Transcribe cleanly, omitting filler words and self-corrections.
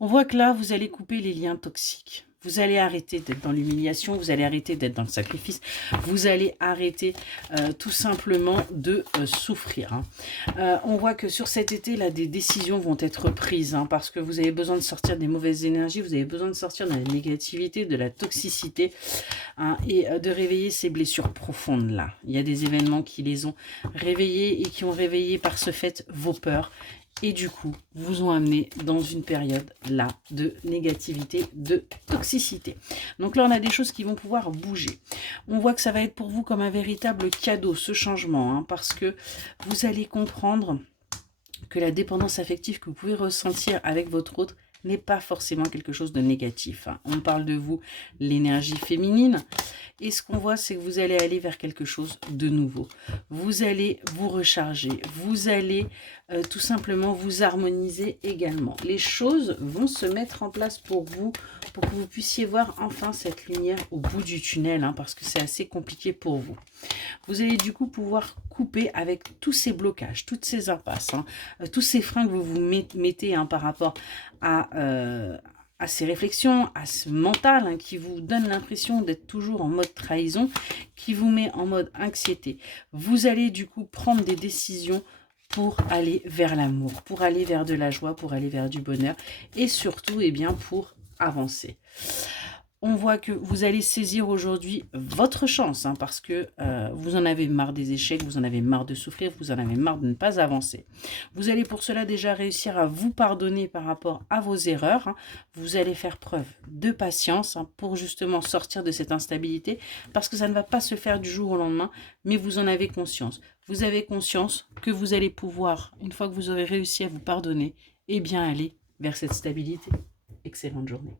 On voit que là, vous allez couper les liens toxiques. Vous allez arrêter d'être dans l'humiliation, vous allez arrêter d'être dans le sacrifice, vous allez arrêter tout simplement de souffrir. Hein. On voit que sur cet été, là, des décisions vont être prises hein, parce que vous avez besoin de sortir des mauvaises énergies, vous avez besoin de sortir de la négativité, de la toxicité hein, et de réveiller ces blessures profondes là. Il y a des événements qui les ont réveillées et qui ont réveillé par ce fait vos peurs. Et du coup, vous ont amené dans une période là de négativité, de toxicité. Donc là, on a des choses qui vont pouvoir bouger. On voit que ça va être pour vous comme un véritable cadeau, ce changement, hein, parce que vous allez comprendre que la dépendance affective que vous pouvez ressentir avec votre autre n'est pas forcément quelque chose de négatif. Hein. On parle de vous, l'énergie féminine. Et ce qu'on voit, c'est que vous allez aller vers quelque chose de nouveau. Vous allez vous recharger. Vous allez tout simplement vous harmoniser également. Les choses vont se mettre en place pour vous, pour que vous puissiez voir enfin cette lumière au bout du tunnel, hein, parce que c'est assez compliqué pour vous. Vous allez du coup pouvoir couper avec tous ces blocages, toutes ces impasses, hein, tous ces freins que vous vous mettez hein, par rapport à ces réflexions, à ce mental hein, qui vous donne l'impression d'être toujours en mode trahison, qui vous met en mode anxiété. Vous allez du coup prendre des décisions pour aller vers l'amour, pour aller vers de la joie, pour aller vers du bonheur et surtout eh bien, pour avancer. On voit que vous allez saisir aujourd'hui votre chance, hein, parce que vous en avez marre des échecs, vous en avez marre de souffrir, vous en avez marre de ne pas avancer. Vous allez pour cela déjà réussir à vous pardonner par rapport à vos erreurs. Hein. Vous allez faire preuve de patience hein, pour justement sortir de cette instabilité, parce que ça ne va pas se faire du jour au lendemain, mais vous en avez conscience. Vous avez conscience que vous allez pouvoir, une fois que vous aurez réussi à vous pardonner, eh bien aller vers cette stabilité. Excellente journée.